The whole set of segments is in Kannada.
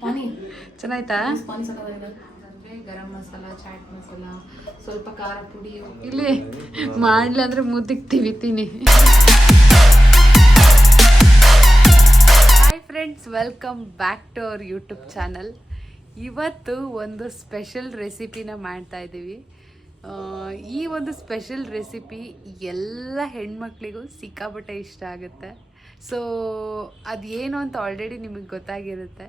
ಪಾನಿ ಚೆನ್ನಾಯ್ತಾ? ಪಾನಿ ಸಕ್ಕತ್ತಾಗಿದೆ. ಗರಂ ಮಸಾಲ, ಚಾಟ್ ಮಸಾಲ, ಸ್ವಲ್ಪ ಖಾರ ಪುಡಿ. ಇಲ್ಲಿ ಮಾಡ್ಲಿ ಅಂದ್ರೆ ಮುದ್ದಿಗೆ ತಿವಿತೀನಿ. Hi friends, welcome back to our YouTube channel. ಇವತ್ತು ಒಂದು ಸ್ಪೆಷಲ್ ರೆಸಿಪಿನ ಮಾಡ್ತಾ ಇದ್ದೀವಿ. ಈ ಒಂದು ಸ್ಪೆಷಲ್ ರೆಸಿಪಿ ಎಲ್ಲ ಹೆಣ್ಮಕ್ಳಿಗೂ ಸಿಕ್ಕಾಪಟ್ಟೆ ಇಷ್ಟ ಆಗುತ್ತೆ. ಸೊ ಅದೇನು ಅಂತ ಆಲ್ರೆಡಿ ನಿಮಗೆ ಗೊತ್ತಾಗಿರುತ್ತೆ.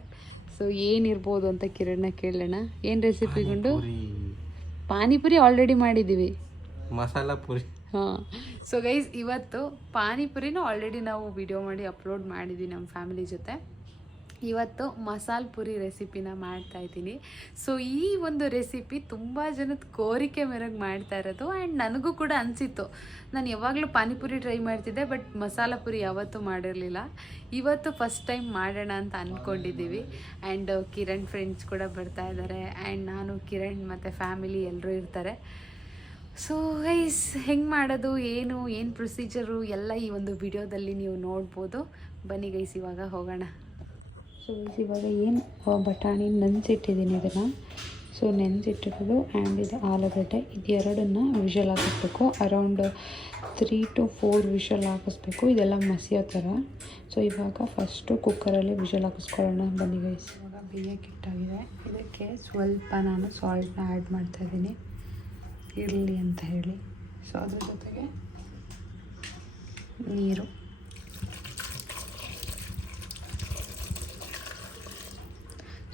ಸೊ ಏನಿರ್ಬೋದು ಅಂತ ಕಿರಣ್ನ ಕೇಳೋಣ. ಏನು ರೆಸಿಪಿ ಗುಂಡು? ಪಾನಿಪುರಿ ಆಲ್ರೆಡಿ ಮಾಡಿದ್ದೀವಿ, ಮಸಾಲ ಪುರಿ. ಹಾಂ. ಸೊ ಗೈಸ್, ಇವತ್ತು ಪಾನಿಪುರಿನೂ ಆಲ್ರೆಡಿ ನಾವು ವಿಡಿಯೋ ಮಾಡಿ ಅಪ್ಲೋಡ್ ಮಾಡಿದ್ವಿ ನಮ್ಮ ಫ್ಯಾಮಿಲಿ ಜೊತೆ. ಇವತ್ತು ಮಸಾಲ ಪುರಿ ರೆಸಿಪಿನ ಮಾಡ್ತಾ ಇದ್ದೀನಿ. ಸೊ ಈ ಒಂದು ರೆಸಿಪಿ ತುಂಬ ಜನದ ಕೋರಿಕೆ ಮೇರೆಗೆ ಮಾಡ್ತಾ ಇರೋದು. ಆ್ಯಂಡ್ ನನಗೂ ಕೂಡ ಅನಿಸಿತ್ತು, ನಾನು ಯಾವಾಗಲೂ ಪಾನಿಪುರಿ ಟ್ರೈ ಮಾಡ್ತಿದ್ದೆ, ಬಟ್ ಮಸಾಲ ಪುರಿ ಯಾವತ್ತೂ ಮಾಡಿರಲಿಲ್ಲ. ಇವತ್ತು ಫಸ್ಟ್ ಟೈಮ್ ಮಾಡೋಣ ಅಂತ ಅಂದ್ಕೊಂಡಿದ್ದೀವಿ. ಆ್ಯಂಡ್ ಕಿರಣ್ ಫ್ರೆಂಡ್ಸ್ ಕೂಡ ಬರ್ತಾ ಇದ್ದಾರೆ. ಆ್ಯಂಡ್ ನಾನು, ಕಿರಣ್ ಮತ್ತು ಫ್ಯಾಮಿಲಿ ಎಲ್ಲರೂ ಇರ್ತಾರೆ. ಸೊ ಗೈಸ್, ಹೆಂಗೆ ಮಾಡೋದು, ಏನು ಪ್ರೊಸೀಜರು ಎಲ್ಲ ಈ ಒಂದು ವಿಡಿಯೋದಲ್ಲಿ ನೀವು ನೋಡ್ಬೋದು. ಬನ್ನಿ ಗೈಸ್, ಇವಾಗ ಹೋಗೋಣ. ಸೊ ಇವಾಗ ಏನು ಬಟಾಣಿ ನೆನೆಸಿಟ್ಟಿದ್ದೀನಿ ಇದನ್ನು. ಸೊ ನೆನೆಸಿಟ್ಟಿರೋದು ಆ್ಯಂಡ್ ಇದು ಆಲೂಗಡ್ಡೆ, ಇದು ಎರಡನ್ನು ವಿಷಲ್ ಹಾಕಿಸ್ಬೇಕು. ಅರೌಂಡ್ 3 to 4 ವಿಷಲ್ ಹಾಕಿಸ್ಬೇಕು, ಇದೆಲ್ಲ ಮಸಿಯೋ ಥರ. ಸೊ ಇವಾಗ ಫಸ್ಟು ಕುಕ್ಕರಲ್ಲಿ ವಿಷಲ್ ಹಾಕಿಸ್ಕೊಳ್ಳೋಣ. ಬನ್ನಿ ಗೈಸ್. ಇವಾಗ ಬೇಯಕ್ಕಿಟ್ಟಾಗಿದೆ. ಇದಕ್ಕೆ ಸ್ವಲ್ಪ ನಾನು ಸಾಲ್ಟ್ನ ಆ್ಯಡ್ ಮಾಡ್ತಾಯಿದ್ದೀನಿ, ಇರಲಿ ಅಂತ ಹೇಳಿ. ಸೊ ಅದ್ರ ಜೊತೆಗೆ ನೀರು,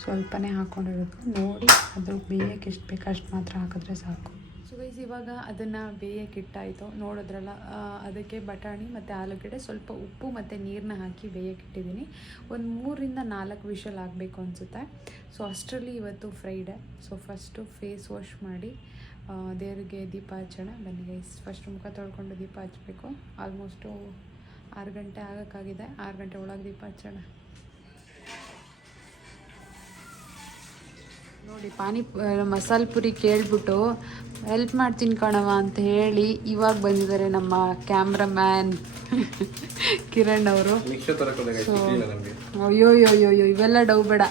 ಸ್ವಲ್ಪನೇ ಹಾಕ್ಕೊಂಡಿರೋದು. ನೋಡಿ ಅದು ಬೇಯಕ್ಕೆ ಎಷ್ಟು ಬೇಕು ಅಷ್ಟು ಮಾತ್ರ ಹಾಕಿದ್ರೆ ಸಾಕು. ಸೊ ಗೈಸ್, ಇವಾಗ ಅದನ್ನು ಬೇಯಕ್ಕಿಟ್ಟಾಯಿತು, ನೋಡಿದ್ರಲ್ಲ. ಅದಕ್ಕೆ ಬಟಾಣಿ ಮತ್ತು ಆಲೂಗಡ್ಡೆ, ಸ್ವಲ್ಪ ಉಪ್ಪು ಮತ್ತು ನೀರನ್ನ ಹಾಕಿ ಬೇಯಕ್ಕಿಟ್ಟಿದ್ದೀನಿ. ಒಂದು 3 ರಿಂದ 4 ವಿಷಲ್ ಆಗಬೇಕು ಅನಿಸುತ್ತೆ. ಸೊ ಅಷ್ಟರಲ್ಲಿ ಇವತ್ತು Friday. So first face wash ಮಾಡಿ ದೇವರಿಗೆ ದೀಪ ಹಚ್ಚೋಣ. ಬನ್ನಿ ಗೈಸ್, ಫಸ್ಟ್ ಮುಖ ತೊಳ್ಕೊಂಡು ದೀಪ ಹಚ್ಚಬೇಕು. ಆಲ್ಮೋಸ್ಟು 6 ಗಂಟೆ ಆಗೋಕ್ಕಾಗಿದೆ. 6 ಗಂಟೆ ಒಳಗೆ ದೀಪ ಹಚ್ಚೋಣ. ನೋಡಿ, ಮಸಾಲ ಪುರಿ ಕೇಳ್ಬಿಟ್ಟು ಹೆಲ್ಪ್ ಮಾಡ್ತೀನಿ ಕಣವ ಅಂತ ಹೇಳಿ ಇವಾಗ ಬಂದಿದ್ದಾರೆ ನಮ್ಮ ಕ್ಯಾಮ್ರಾಮ್ಯಾನ್ ಕಿರಣ್ ಅವರು. ಅಯ್ಯೋ ಇವೆಲ್ಲ ಡೌ ಬೇಡ.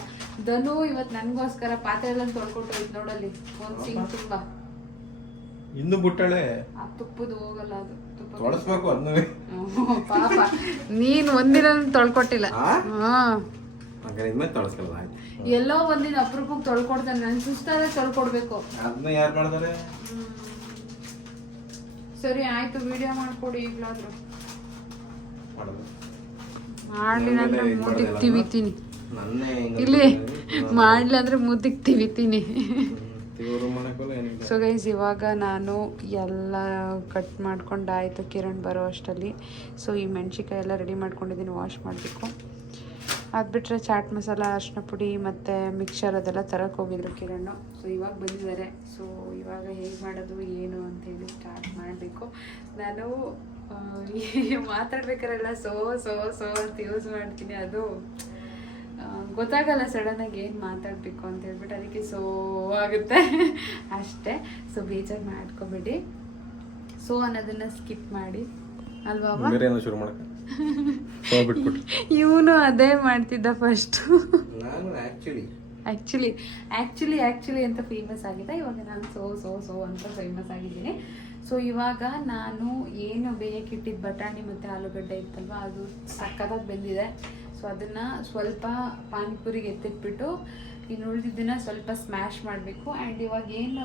ಧನು ಇವತ್ತು ನನಗೋಸ್ಕರ ಪಾತ್ರೆ ಎಲ್ಲ ತೊಳ್ಕೊಟ್ಟು ನೋಡಲ್ಲಿ ಒಂದು ಸಿಂಗ್ ತುಂಬ ಇನ್ನು ಬುಟ್ಟಳೆ ತುಪ್ಪದ ಹೋಗಲ್ಲ, ಅದು ತುಪ್ಪ ತೊಳಸ್ಬೇಕು ಅದನ್ನ. ಪಾಪ, ನೀನು ಒಂದಿನ ತೊಳ್ಕೊಟ್ಟಿಲ್ಲ. ಹಾಂ, ಎಲ್ಲೋ ಒಂದಿನ ಅಪರೂಪಕ್ಕೆ ತೊಳ್ಕೊಡ್ತಾನೆ. ನಾನು ಸುಸ್ತಾದಾಗ ತೊಳ್ಕೊಡ್ಬೇಕು. ಅದನ್ನ ಯಾರು ಮಾಡ್ತಾರೆ? ಸರಿ ಆಯ್ತು, ವಿಡಿಯೋ ಮಾಡ್ಕೊಡಿ ಈಗಲಾದ್ರು. ಮಾಡ್ಲಿಲ್ಲ ಅಂದ್ರೆ ಮುದ್ದಿಗೆ ತಿವಿತೀನಿ. ಇಲ್ಲಿ ಮಾಡ್ಲಿಲ್ಲ ಅಂದ್ರೆ ಮುದ್ದಿಗೆ ತಿವಿತೀನಿ. ಸೊ ಗೈಸ್, ಇವಾಗ ನಾನು ಎಲ್ಲ ಕಟ್ ಮಾಡ್ಕೊಂಡಾಯಿತು ಕಿರಣ್ ಬರೋ ಅಷ್ಟರಲ್ಲಿ. ಸೊ ಈ ಮೆಣಸಿನ್ಕಾಯಿ ಎಲ್ಲ ರೆಡಿ ಮಾಡ್ಕೊಂಡಿದ್ದೀನಿ, ವಾಶ್ ಮಾಡಬೇಕು. ಅದು ಬಿಟ್ಟರೆ ಚಾಟ್ ಮಸಾಲ, ಅರಿಶಿನ ಪುಡಿ ಮತ್ತು ಮಿಕ್ಸರ್ ಅದೆಲ್ಲ ತರಕ್ಕೆ ಹೋಗಿದ್ರು ಕಿರಣ್. ಸೊ ಇವಾಗ ಬಂದಿದ್ದಾರೆ. ಸೊ ಇವಾಗ ಹೇಗೆ ಮಾಡೋದು ಏನು ಅಂತೇಳಿ ಸ್ಟಾರ್ಟ್ ಮಾಡಬೇಕು. ನಾನು ಮಾತಾಡ್ಬೇಕಾರೆಲ್ಲ ಸೋ ಅಂತ ಯೂಸ್ ಮಾಡ್ತೀನಿ. ಅದು ಗೊತ್ತಾಗಲ್ಲ ಸಡನ್ನಾಗಿ ಏನು ಮಾತಾಡಬೇಕು ಅಂತ ಹೇಳ್ಬಿಟ್ಟು, ಅದಕ್ಕೆ ಸೋ ಆಗುತ್ತೆ ಅಷ್ಟೇ. ಸೊ ಬೇಜಾರು ಮಾಡ್ಕೊಬೇಡಿ. ಸೊ ಅನ್ನೋದನ್ನು ಸ್ಕಿಪ್ ಮಾಡಿ ಅಲ್ವಾ? ಇವನು ಅದೇ ಮಾಡ್ತಿದ್ದ ಫಸ್ಟ್. ಆ್ಯಕ್ಚುಲಿ ಅಂತ ಫೇಮಸ್ ಆಗಿದೆ. ಇವಾಗ ನಾನು ಸೋ ಅಂತ ಫೇಮಸ್ ಆಗಿದ್ದೀನಿ. ಸೊ ಇವಾಗ ನಾನು ಏನು ಬೇಯಕ್ಕಿಟ್ಟಿದ್ದು ಬಟಾಣಿ ಮತ್ತು ಆಲೂಗಡ್ಡೆ ಇತ್ತಲ್ವ, ಅದು ಸಕ್ಕತ್ತಾಗಿ ಬೆಂದಿದೆ. ಸೊ ಅದನ್ನು ಸ್ವಲ್ಪ ಪಾನಿಪುರಿಗೆ ಎತ್ತಿಟ್ಬಿಟ್ಟು ಇನ್ನು ಉಳಿದಿದ್ದನ್ನು ಸ್ವಲ್ಪ ಸ್ಮ್ಯಾಶ್ ಮಾಡಬೇಕು. ಆ್ಯಂಡ್ ಇವಾಗ ಏನು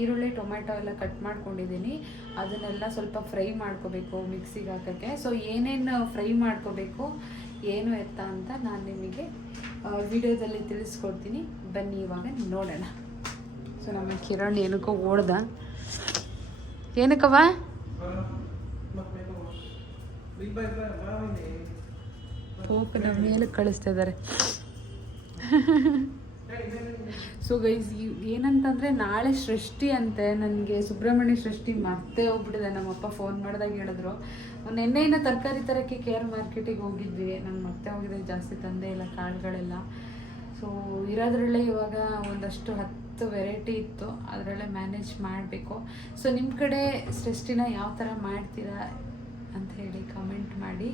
ಈರುಳ್ಳಿ, ಟೊಮೆಟೊ ಎಲ್ಲ ಕಟ್ ಮಾಡ್ಕೊಂಡಿದ್ದೀನಿ, ಅದನ್ನೆಲ್ಲ ಸ್ವಲ್ಪ ಫ್ರೈ ಮಾಡ್ಕೋಬೇಕು ಮಿಕ್ಸಿಗೆ ಹಾಕೋಕ್ಕೆ. ಸೊ ಏನೇನು ಫ್ರೈ ಮಾಡ್ಕೋಬೇಕು, ಏನು ಎತ್ತ ಅಂತ ನಾನು ನಿಮಗೆ ವಿಡಿಯೋದಲ್ಲಿ ತಿಳಿಸ್ಕೊಡ್ತೀನಿ. ಬನ್ನಿ ಇವಾಗ ನೋಡೋಣ. ಸೊ ನಮ್ಮ ಕಿರಣ್ ಏನಕ್ಕೋ ಓಡ್ದ. ಏನಕ್ಕವ? ಪೋಪನ ಮೇಲೆ ಕಳಿಸ್ತಾ ಇದ್ದಾರೆ. ಸೊ ಗೈಸ್, ಏನಂತಂದರೆ ನಾಳೆ ಷಷ್ಠಿ ಅಂತೆ. ನನಗೆ ಸುಬ್ರಹ್ಮಣ್ಯ ಷಷ್ಠಿ ಮರ್ತೇ ಹೋಗ್ಬಿಟ್ಟಿದೆ. ನಮ್ಮಪ್ಪ ಫೋನ್ ಮಾಡಿದಾಗ ಹೇಳಿದ್ರು. ನೆನ್ನೆಯಿಂದ ತರಕಾರಿ ತರಕ್ಕೆ KR ಮಾರ್ಕೆಟಿಗೆ ಹೋಗಿದ್ವಿ. ನಾನು ಮತ್ತೆ ಹೋಗಿದ್ದೆ, ಜಾಸ್ತಿ ತಂದೆ ಇಲ್ಲ ಕಾಳುಗಳೆಲ್ಲ. ಸೊ ಇರೋದ್ರಲ್ಲೇ ಇವಾಗ ಒಂದಷ್ಟು 10 ವೆರೈಟಿ ಇತ್ತು, ಅದರಲ್ಲೇ ಮ್ಯಾನೇಜ್ ಮಾಡಬೇಕು. ಸೊ ನಿಮ್ಮ ಕಡೆ ಷಷ್ಠಿನ ಯಾವ ಥರ ಮಾಡ್ತೀರಾ ಅಂತ ಹೇಳಿ ಕಮೆಂಟ್ ಮಾಡಿ.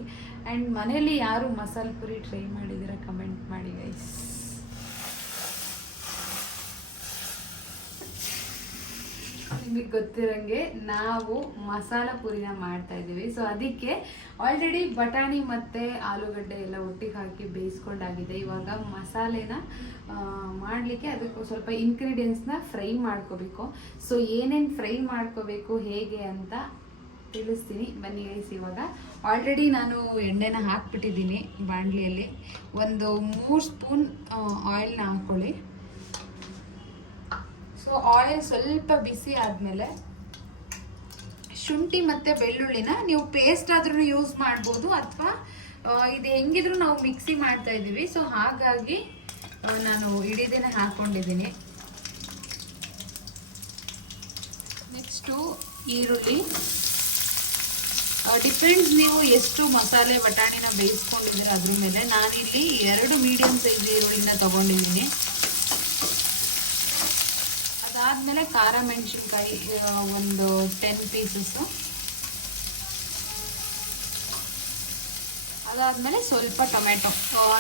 ಆ್ಯಂಡ್ ಮನೇಲಿ ಯಾರು ಮಸಾಲೆ ಪುರಿ ಟ್ರೈ ಮಾಡಿದ್ದೀರಾ ಕಮೆಂಟ್ ಮಾಡಿ ಗೈಸ್. ನಿಮಗೆ ಗೊತ್ತಿರಂಗೆ ನಾವು ಮಸಾಲ ಪುರಿನ ಮಾಡ್ತಾ ಇದ್ದೀವಿ. ಸೊ ಅದಕ್ಕೆ ಆಲ್ರೆಡಿ ಬಟಾಣಿ ಮತ್ತು ಆಲೂಗಡ್ಡೆ ಎಲ್ಲ ಒಟ್ಟಿಗೆ ಹಾಕಿ ಬೇಯಿಸ್ಕೊಂಡಾಗಿದೆ. ಇವಾಗ ಮಸಾಲೆನ ಮಾಡಲಿಕ್ಕೆ ಅದಕ್ಕೆ ಸ್ವಲ್ಪ ಇಂಗ್ರೀಡಿಯೆಂಟ್ಸ್ನ ಫ್ರೈ ಮಾಡ್ಕೋಬೇಕು. ಸೊ ಏನೇನು ಫ್ರೈ ಮಾಡ್ಕೋಬೇಕು ಹೇಗೆ ಅಂತ ತಿಳಿಸ್ತೀನಿ ಬನ್ನಿ ಗೈಸ್. ಇವಾಗ ಆಲ್ರೆಡಿ ನಾನು ಎಣ್ಣೆನ ಹಾಕ್ಬಿಟ್ಟಿದ್ದೀನಿ ಬಾಣಲಿಯಲ್ಲಿ. ಒಂದು 3 ಸ್ಪೂನ್ ಆಯಿಲ್ನ ಹಾಕ್ಕೊಳ್ಳಿ. ಸೊ ಆಯಿಲ್ ಸ್ವಲ್ಪ ಬಿಸಿ ಆದಮೇಲೆ ಶುಂಠಿ ಮತ್ತು ಬೆಳ್ಳುಳ್ಳಿನ ನೀವು ಪೇಸ್ಟ್ ಆದ್ರೂ ಯೂಸ್ ಮಾಡ್ಬೋದು, ಅಥವಾ ಇದು ಹೆಂಗಿದ್ರು ನಾವು ಮಿಕ್ಸಿ ಮಾಡ್ತಾ ಇದ್ದೀವಿ. ಸೊ ಹಾಗಾಗಿ ನಾನು ಇಡೀದೇನೆ ಹಾಕ್ಕೊಂಡಿದ್ದೀನಿ. ನೆಕ್ಸ್ಟು ಈರುಳ್ಳಿ. ಡಿಪೆಂಡ್ಸ್ ನೀವು ಎಷ್ಟು ಮಸಾಲೆ ಬಟಾಣಿನ ಬೇಯಿಸ್ಕೊಂಡಿದ್ದೀರ ಅದ್ರ ಮೇಲೆ. ನಾನಿಲ್ಲಿ 2 ಮೀಡಿಯಮ್ ಸೈಜ್ ಈರುಳ್ಳಿನ ತೊಗೊಂಡಿದ್ದೀನಿ. ಅದಾದಮೇಲೆ ಖಾರ ಮೆಣಸಿನ್ಕಾಯಿ ಒಂದು 10 ಪೀಸಸ್ಸು. ಅದಾದಮೇಲೆ ಸ್ವಲ್ಪ ಟೊಮೆಟೊ.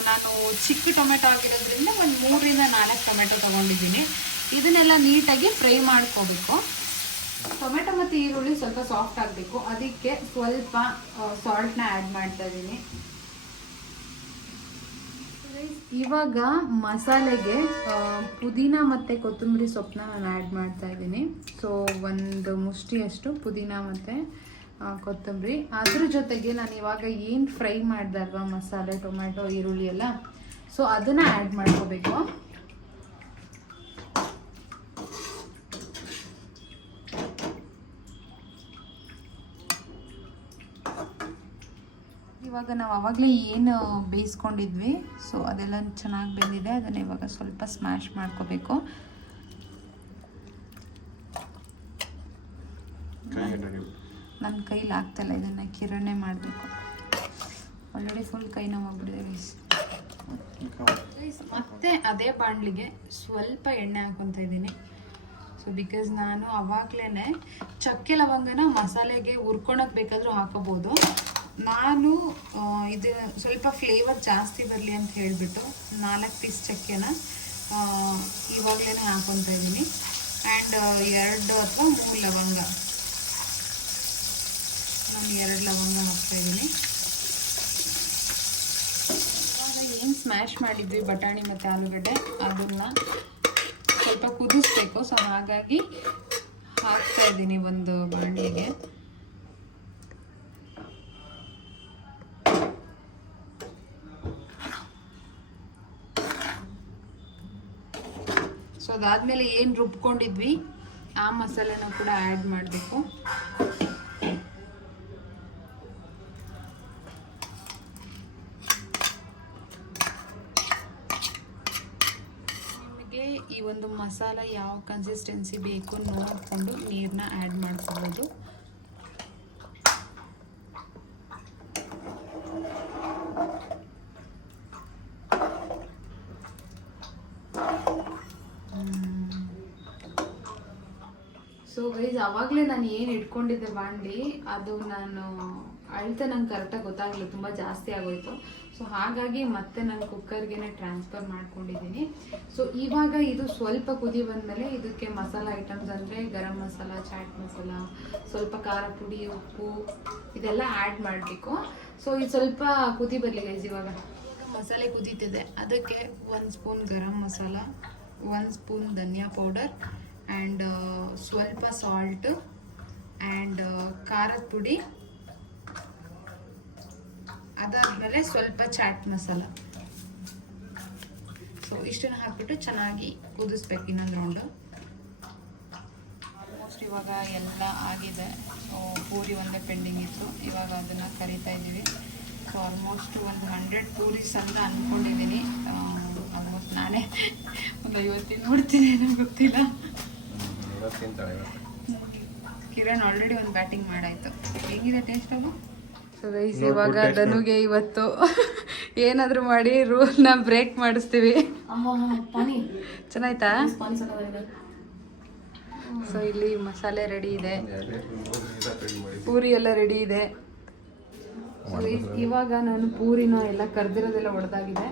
ನಾನು ಚಿಕ್ಕ ಟೊಮೆಟೊ ಆಗಿರೋದ್ರಿಂದ ಒಂದು 3ರಿಂದ 4 ಟೊಮೆಟೊ ತೊಗೊಂಡಿದ್ದೀನಿ. ಇದನ್ನೆಲ್ಲ ನೀಟಾಗಿ ಫ್ರೈ ಮಾಡ್ಕೋಬೇಕು. ಟೊಮೆಟೊ ಮತ್ತು ಈರುಳ್ಳಿ ಸ್ವಲ್ಪ ಸಾಫ್ಟ್ ಆಗಬೇಕು, ಅದಕ್ಕೆ ಸ್ವಲ್ಪ ಸಾಲ್ಟ್ನ ಆ್ಯಡ್ ಮಾಡ್ತಾ ಇದ್ದೀನಿ. ಇವಾಗ ಮಸಾಲೆಗೆ ಪುದೀನ ಮತ್ತು ಕೊತ್ತಂಬರಿ ಸೊಪ್ಪನ್ನ ನಾನು ಆ್ಯಡ್ ಮಾಡ್ತಾ ಇದ್ದೀನಿ. ಸೊ ಒಂದು ಮುಷ್ಟಿಯಷ್ಟು ಪುದೀನ ಮತ್ತು ಕೊತ್ತಂಬರಿ. ಅದ್ರ ಜೊತೆಗೆ ನಾನು ಇವಾಗ ಏನು ಫ್ರೈ ಮಾಡಿದೆ ಅಲ್ವಾ ಮಸಾಲೆ, ಟೊಮೆಟೊ, ಈರುಳ್ಳಿ ಎಲ್ಲ, ಸೊ ಅದನ್ನು ಆ್ಯಡ್ ಮಾಡ್ಕೋಬೇಕು. ಇವಾಗ ನಾವು ಆವಾಗಲೇ ಏನು ಬೇಯಿಸ್ಕೊಂಡಿದ್ವಿ, ಸೊ ಅದೆಲ್ಲ ಚೆನ್ನಾಗಿ ಬೆಂದಿದೆ. ಅದನ್ನು ಇವಾಗ ಸ್ವಲ್ಪ ಸ್ಮ್ಯಾಶ್ ಮಾಡ್ಕೋಬೇಕು. ನನ್ನ ಕೈಲಿ ಆಗ್ತಾಯಿಲ್ಲ, ಇದನ್ನು ಕಿರಣೆ ಮಾಡಬೇಕು. ಆಲ್ರೆಡಿ ಫುಲ್ ಕೈ ನೋವಾಗ್ಬಿಟ್ಟಿದೆ ಗೈಸ್. ಮತ್ತೆ ಅದೇ ಬಾಣಲಿಗೆ ಸ್ವಲ್ಪ ಎಣ್ಣೆ ಹಾಕೊತಾ ಇದ್ದೀನಿ. ಸೊ ಬಿಕಾಸ್ ನಾನು ಆವಾಗಲೇ ಚಕ್ಕೆ ಲವಂಗನ ಮಸಾಲೆಗೆ ಹುರ್ಕೊಳಕ್ಕೆ ಬೇಕಾದರೂ ಹಾಕೋಬೋದು. ನಾನು ಇದು ಸ್ವಲ್ಪ ಫ್ಲೇವರ್ ಜಾಸ್ತಿ ಬರಲಿ ಅಂತ ಹೇಳಿಬಿಟ್ಟು 4 ಪೀಸ್ ಚಕ್ಕೆನ ಇವಾಗಲೇ ಹಾಕೊತಾ ಇದ್ದೀನಿ. ಆ್ಯಂಡ್ 2 ಅಥವಾ 3 ಲವಂಗ, ನಾನು 2 ಲವಂಗ ಹಾಕ್ತಾಯಿದ್ದೀನಿ. ಇವಾಗ ಏನು ಸ್ಮ್ಯಾಶ್ ಮಾಡಿದ್ವಿ ಬಟಾಣಿ ಮತ್ತು ಆಲೂಗಡ್ಡೆ, ಅದನ್ನು ಸ್ವಲ್ಪ ಕುದಿಸ್ಬೇಕು. ಸೊ ಹಾಗಾಗಿ ಹಾಕ್ತಾಯಿದ್ದೀನಿ ಒಂದು ಬಾಣಲಿಗೆ. ಸೊ ಅದಾದಮೇಲೆ ಏನು ರುಬ್ಕೊಂಡಿದ್ವಿ ಆ ಮಸಾಲೆನ ಕೂಡ ಆ್ಯಡ್ ಮಾಡಬೇಕು. ನಿಮಗೆ ಈ ಒಂದು ಮಸಾಲ ಯಾವ ಕನ್ಸಿಸ್ಟೆನ್ಸಿ ಬೇಕು ನೋಡಿಕೊಂಡು ನೀರನ್ನ ಆ್ಯಡ್ ಮಾಡ್ಕೋಬೋದು. ಸೊ ಗೈಸ್, ಆವಾಗಲೇ ನಾನು ಏನು ಇಟ್ಕೊಂಡಿದ್ದೆ ಬಾಂಡ್ಲಿ, ಅದು ನಾನು ಅಳ್ತೆ ನಂಗೆ ಕರೆಕ್ಟಾಗಿ ಗೊತ್ತಾಗಲಿಲ್ಲ, ತುಂಬ ಜಾಸ್ತಿ ಆಗೋಯ್ತು. ಸೊ ಹಾಗಾಗಿ ಮತ್ತೆ ನಾನು ಕುಕ್ಕರ್ಗೆ ಟ್ರಾನ್ಸ್ಫರ್ ಮಾಡ್ಕೊಂಡಿದ್ದೀನಿ. ಸೊ ಇವಾಗ ಇದು ಸ್ವಲ್ಪ ಕುದಿ ಬಂದಮೇಲೆ ಇದಕ್ಕೆ ಮಸಾಲ ಐಟಮ್ಸ್ ಅಂದರೆ ಗರಂ ಮಸಾಲ, ಚಾಟ್ ಮಸಾಲ, ಸ್ವಲ್ಪ ಖಾರ ಪುಡಿ, ಉಪ್ಪು ಇದೆಲ್ಲ ಆ್ಯಡ್ ಮಾಡಬೇಕು. ಸೊ ಇದು ಸ್ವಲ್ಪ ಕುದಿ ಬರಲಿ ಗೈಸ್. ಇವಾಗ ಮಸಾಲೆ ಕುದೀತಿದೆ, ಅದಕ್ಕೆ 1 spoon garam masala, 1 spoon dhaniya powder, and ಸ್ವಲ್ಪ ಸಾಲ್ಟ್, ಆ್ಯಂಡ್ ಖಾರದ ಪುಡಿ, ಅದಾದಮೇಲೆ ಸ್ವಲ್ಪ ಚಾಟ್ ಮಸಾಲ. ಸೊ ಇಷ್ಟನ್ನು ಹಾಕ್ಬಿಟ್ಟು ಚೆನ್ನಾಗಿ ಕುದಿಸ್ಬೇಕು ಇನ್ನೊಂದು ರೌಂಡು. ಆಲ್ಮೋಸ್ಟ್ ಇವಾಗ ಎಲ್ಲ ಆಗಿದೆ. ಸೊ ಪೂರಿ ಒಂದೇ ಪೆಂಡಿಂಗ್ ಇತ್ತು, ಇವಾಗ ಅದನ್ನು ಕರಿತಾ ಇದ್ದೀವಿ. ಸೊ ಆಲ್ಮೋಸ್ಟ್ ಒಂದು 100 ಪೂರೀಸ್ ಅಂತ ಅಂದ್ಕೊಂಡಿದ್ದೀನಿ. ಆಲ್ಮೋಸ್ಟ್ ನಾನೇ ಒಂದು 50 ನೋಡ್ತೀನಿ, ಏನೋ ಗೊತ್ತಿಲ್ಲ. ಕಿರಣ್ ಆಲ್ರೆಡಿ ಒಂದು ಬ್ಯಾಟಿಂಗ್ ಮಾಡಾಯ್ತು. ಹೇಗಿದೆ ಟೇಸ್ಟ್ ಅದು? ಸೊ ಗೈಸ್, ಇವಾಗ ಧನುಗೆ ಇವತ್ತು ಏನಾದರೂ ಮಾಡಿ ರೂಲ್ನ ಬ್ರೇಕ್ ಮಾಡಿಸ್ತೀವಿ. ಚೆನ್ನಾಯ್ತಾ? ಸೊ ಇಲ್ಲಿ ಮಸಾಲೆ ರೆಡಿ ಇದೆ, ಪೂರಿ ಎಲ್ಲ ರೆಡಿ ಇದೆ. ಸೊ ಇವಾಗ ನಾನು ಪೂರಿನ ಎಲ್ಲ ಕರ್ದಿರೋದೆಲ್ಲ ಒಡೆದಾಗಿದೆ.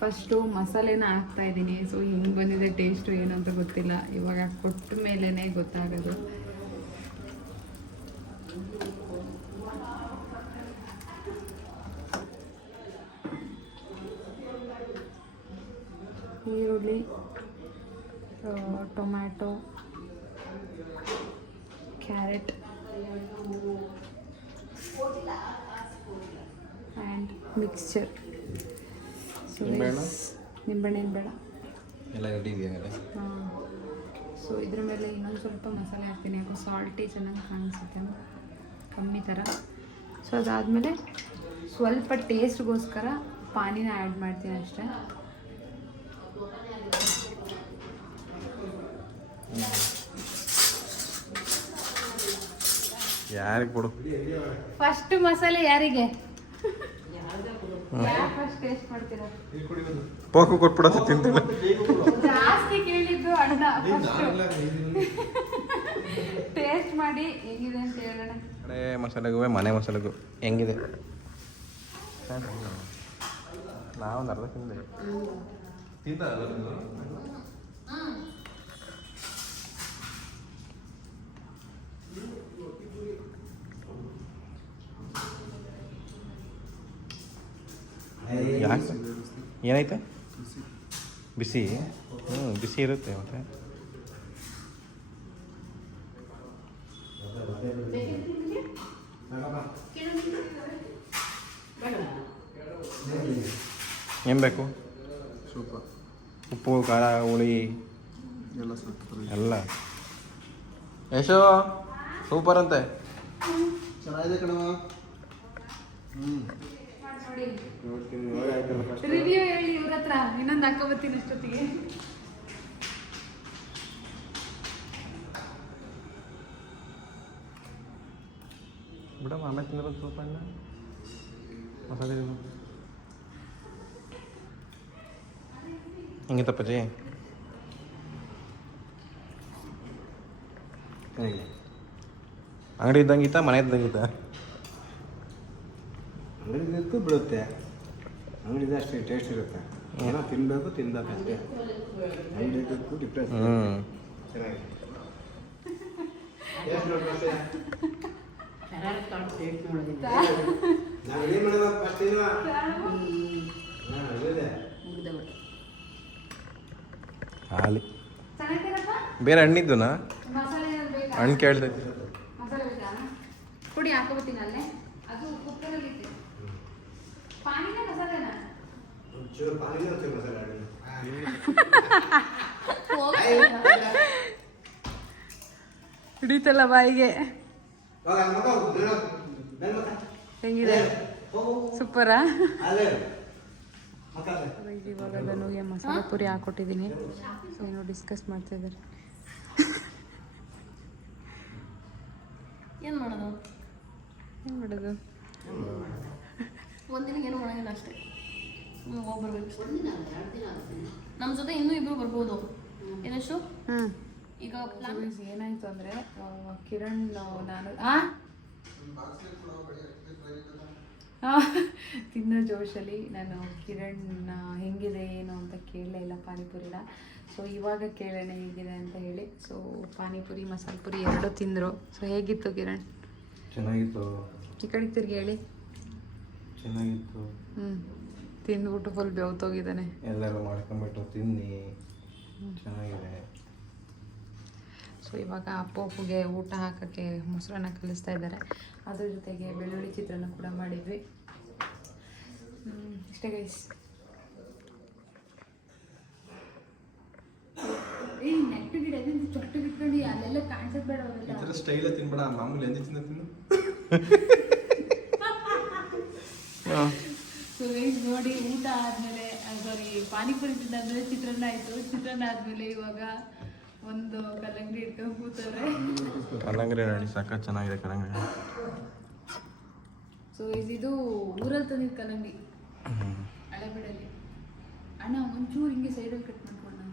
ಫಸ್ಟು ಮಸಾಲೆನ ಹಾಕ್ತಾ ಇದ್ದೀನಿ. ಸೊ ಹಿಂಗೆ ಬಂದಿದೆ ಟೇಸ್ಟು ಏನಂತ ಗೊತ್ತಿಲ್ಲ, ಇವಾಗ ಕೊಟ್ಟ ಮೇಲೇ ಗೊತ್ತಾಗೋದು. ಈರುಳ್ಳಿ, tomato, carrot and mixture. So ನಿಂಬೆಹಣ್ಣಿನ ಬೇಡ ಎಲ್ಲ ರೆಡಿ ಇದೆಯಾ? ಹಾಂ. ಸೊ ಇದ್ರ ಮೇಲೆ ಇನ್ನೊಂದು ಸ್ವಲ್ಪ ಮಸಾಲೆ ಹಾಕ್ತೀನಿ, ಯಾಕೋ ಸಾಲ್ಟಿ ಚೆನ್ನಾಗಿ ಕಾಣಿಸುತ್ತೆ, ಕಮ್ಮಿ ಥರ. ಸೊ ಅದಾದಮೇಲೆ ಸ್ವಲ್ಪ ಟೇಸ್ಟ್ಗೋಸ್ಕರ ಪಾನಿನ ಆ್ಯಡ್ ಮಾಡ್ತೀನಿ ಅಷ್ಟೇ. ಯಾರಿಗೆ ಕೊಡು? ಫಸ್ಟ್ ಮಸಾಲೆ ಯಾರಿಗೆ? ಫಸ್ಟ್ ಟೇಸ್ಟ್ ಮಾಡ್ತೀರಾ? ಪೋಕು ಕೊಟ್ಬಿಡತ್ತೆ, ತಿಂತಿಲ್ಲ. ಜಾಸ್ತಿ ಕೇಳಿದ್ದು ಅಣ್ಣ ಟೇಸ್ಟ್ ಮಾಡಿ ಹೇಗಿದೆ ಅಂತ ಹೇಳೋಣ. ಕಡೆ ಮಸಾಲೆಗೂ ಮನೆ ಮಸಾಲೆಗೂ ಹೆಂಗಿದೆ? ನಾವೊಂದು ಅರ್ಧ ತಿಂದೆ. ಯಾಕೆ? ಏನೈತೆ? ಬಿಸಿ? ಬಿಸಿ ಇರುತ್ತೆ ಮತ್ತೆ. ಏನು ಬೇಕು? ಉಪ್ಪು, ಖಾರ, ಹುಳಿ ಎಲ್ಲ. ಯಶೋ ಸೂಪರ್ ಅಂತೆ. ಚೆನ್ನಾಗಿದೆ ಕಣವ. ರಿವ್ಯೂ ಹೇಳಿ ಇವ್ರ ಹತ್ರ, ಇನ್ನೊಂದು ಹಾಕೋಬತ್ತೀನಿ ಅಷ್ಟೊತ್ತಿಗೆ. ಬಿಡಮ್ಮ, ಆಮೇಲೆ ತಿಂದ್ರೆ ಸ್ವಲ್ಪ ಅಣ್ಣ ಮಸಾಲೆ ಹೆಂಗಿತ್ತಪ್ಪಜ್ಜಿ? ಅಂಗಡಿ ಇದ್ದಂಗಿತ್ತ, ಮನೆ ಇದ್ದಂಗಿತ್ತ? ಅಂಗಡಿದ್ದು ಬಿಡುತ್ತೆ, ಅಂಗಡಿದ ಅಷ್ಟೇ ಟೇಸ್ಟ್ ಇರುತ್ತೆ. ಏನೋ ತಿನ್ನಬೇಕು, ತಿನ್ಬೇಕು ಅಷ್ಟೇ. ಅಂಗಡಿದ್ದಕ್ಕೂ ಡಿಫ್ರೆನ್ಸ್. ಚೆನ್ನಾಗಿದೆ. ನಾವು ಏನು ಮಾಡೋದು ಫಸ್ಟ್ ಏನು ಹಾಲಿ ಬೇರೆ ಹಣ್ಣಿದ್ದುನಾ? ಹಣ್ಣು ಕೇಳ್ತೈತಿ. ಮಸಾಲೆ ಬೇಕಾ? ಪುಡಿ ಹಾಕೋಬತ್ತೀನಿ ಅಲ್ಲೇ. ಅದು ಕುಕ್ಕರಲ್ಲಿ ಇತ್ತು. ಪಾನಿನ ಮಸಾಲೆನಾ? ಒಂಚೂರು ಪಾನಿಗೆ ಒಂಚೂರು ಮಸಾಲೆ ಹಾಕಿ. ಹಿಡಿತಲ್ಲ ಬಾಯಿಗೆ. ಹೆಂಗಿದೆ? ಸೂಪರಾ? ಇವಾಗ ನನಗೆ ಮಸಾಲೆ ಪುರಿ ಹಾಕೊಟ್ಟಿದ್ದೀನಿ. ಸೊ ಏನೋ ಡಿಸ್ಕಸ್ ಮಾಡ್ತಾ ಇದ್ದಾರೆ. ಏನು ಮಾಡೋದು? ಒಂದಿನ ಏನು ಮಾಡೋಂಗಿಲ್ಲ ಅಷ್ಟೇ. ಹೋಗ್ಬರ್ಬೇಕು. ನಮ್ಮ ಜೊತೆ ಇನ್ನೂ ಇಬ್ರು ಬರ್ಬೋದು. ಏನಷ್ಟು ಈಗ ಪ್ಲಾನ್ ಏನಾಯ್ತು ಅಂದರೆ, ಕಿರಣ್ ನಾನು ತಿನ್ನೋ ಜೋಶಲ್ಲಿ ನಾನು ಕಿರಣ್ ಹೆಂಗಿದೆ ಏನು ಅಂತ ಕೇಳಲೇ ಇಲ್ಲ ಪಾನಿಪುರಿನ. ಸೊ ಇವಾಗ ಕೇಳೋಣ ಹೇಗಿದೆ ಅಂತ ಹೇಳಿ. ಸೊ ಪಾನಿಪುರಿ, ಮಸಾಲೆ ಪುರಿ ಎರಡೂ ತಿಂದರು. ಸೊ ಹೇಗಿತ್ತು ಕಿರಣ್? ಚೆನ್ನಾಗಿತ್ತು. ಈ ಕಡೆಗೆ ತಿರ್ಗಿ ಹೇಳಿ. ಚೆನ್ನಾಗಿತ್ತು. ತಿಂದ್ಬಿಟ್ಟು ಫುಲ್ ಬೆವ್ತೋಗಿದ್ದಾನೆ. ಎಲ್ಲರೂ ಮಾಡ್ಕೊಂಬಿಟ್ಟು ತಿನ್ನಿ, ಚೆನ್ನಾಗಿದೆ. ಸೊ ಇವಾಗ ಪೋಪುಗೆ ಊಟ ಹಾಕೋಕ್ಕೆ ಮೊಸರನ್ನ ಕಲಿಸ್ತಾ ಇದ್ದಾರೆ. ಅದ್ರ ಜೊತೆಗೆ ಬೆಳ್ಳುಳ್ಳಿ ಚಿತ್ರಾನ್ನ ಕೂಡ ಮಾಡಿದ್ವಿ. ಇಷ್ಟೇ ಗೈಸ್. ನೆಟ್ಟು ಗಿಡ ಚೊಟ್ಟು ಇಟ್ಕೊಂಡು ಅಲ್ಲೆಲ್ಲ ಕಾಣಿಸೋದು ಬೇಡ. ಈ ಥರ ಸ್ಟೈಲ ತಿನ್ಬೇಡ, ಮಾಮೂಲಿ ಎಂದಿ ತಿಂದ ತಿನ್ನು. ಸೊ ಗೈಸ್ ನೋಡಿ, ಊಟ ಆದಮೇಲೆ ಸಾರಿ ಪಾನಿಪುರಿ ತಿಂದಾದ್ಮೇಲೆ ಚಿತ್ರಾನ್ನ ಆಯಿತು. ಚಿತ್ರಾನ್ನ ಆದಮೇಲೆ ಇವಾಗ ಒಂದು ಕಲ್ಲಂಗಡಿ ಇಟ್ಕೊಂಡು ಕೂತವ್ರೆ. ಕಲ್ಲಂಗಡಿ ನೋಡಿ, ಸಖತ್ ಚೆನ್ನಾಗಿದೆ ಕಲ್ಲಂಗಡಿ. ಸೊ ಇದು ಊರಲ್ಲಿ ತಂದಿದ್ದು ಕಲ್ಲಂಗಡಿ, ಹಳೆಬೀಡಲ್ಲಿ. ಅಣ್ಣ ಒಂಚೂರು ಹಿಂಗೆ ಸೈಡಲ್ಲಿ ಕಟ್ ಮಾಡ್ಕೊಂಡು.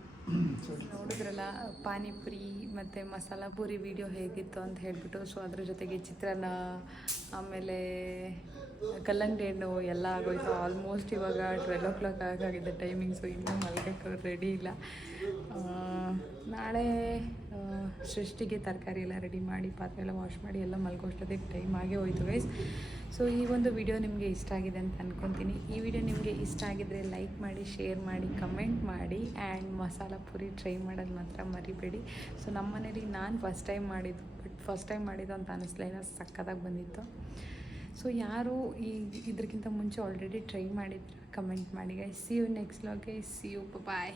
ನೋಡಿದ್ರಲ್ಲ ಪಾನಿಪುರಿ ಮತ್ತು ಮಸಾಲ ಪೂರಿ ವಿಡಿಯೋ ಹೇಗಿತ್ತು ಅಂತ ಹೇಳಿಬಿಟ್ಟು. ಸೊ ಅದ್ರ ಜೊತೆಗೆ ಚಿತ್ರಾನ್ನ, ಆಮೇಲೆ ಕಲ್ಲಂಗಡಿ ಹಣ್ಣು ಎಲ್ಲ ಆಗೋಯ್ತು. ಆಲ್ಮೋಸ್ಟ್ ಇವಾಗ 12 o'clock ಆಗಿದೆ ಟೈಮಿಂಗ್ಸು. ಇನ್ನೂ ಮಲ್ಗಕ್ಕೆ ರೆಡಿ ಇಲ್ಲ. ನಾಳೆ ಸೃಷ್ಟಿಗೆ ತರಕಾರಿ ಎಲ್ಲ ರೆಡಿ ಮಾಡಿ, ಪಾತ್ರೆ ಎಲ್ಲ ವಾಶ್ ಮಾಡಿ ಎಲ್ಲ ಮಲ್ಗೋಷ್ಟೊತ್ತಿಗೆ ಟೈಮ್ ಆಗೇ ಹೋಯ್ತು ಗೈಸ್. ಸೊ ಈ ಒಂದು ವಿಡಿಯೋ ನಿಮಗೆ ಇಷ್ಟ ಆಗಿದೆ ಅಂತ ಅಂದ್ಕೊತೀನಿ. ಈ ವಿಡಿಯೋ ನಿಮಗೆ ಇಷ್ಟ ಆಗಿದ್ದರೆ ಲೈಕ್ ಮಾಡಿ, ಶೇರ್ ಮಾಡಿ, ಕಮೆಂಟ್ ಮಾಡಿ ಆ್ಯಂಡ್ ಮಸಾಲ ಪುರಿ ಟ್ರೈ ಮಾಡೋದು ಮಾತ್ರ ಮರಿಬೇಡಿ. ಸೊ ನಮ್ಮ ಮನೇಲಿ ನಾನು ಫಸ್ಟ್ ಟೈಮ್ ಮಾಡಿದ್ದು ಅಂತ ಅನ್ನಿಸ್ಲಿಲ್ಲ, ಸಕ್ಕತ್ತಾಗಿ ಬಂದಿತ್ತು. ಸೊ ಯಾರು ಇದಕ್ಕಿಂತ ಮುಂಚೆ ಆಲ್ರೆಡಿ ಟ್ರೈ ಮಾಡಿದ್ರೆ ಕಮೆಂಟ್ ಮಾಡಿ guys. See you next vlog guys. See you, bye.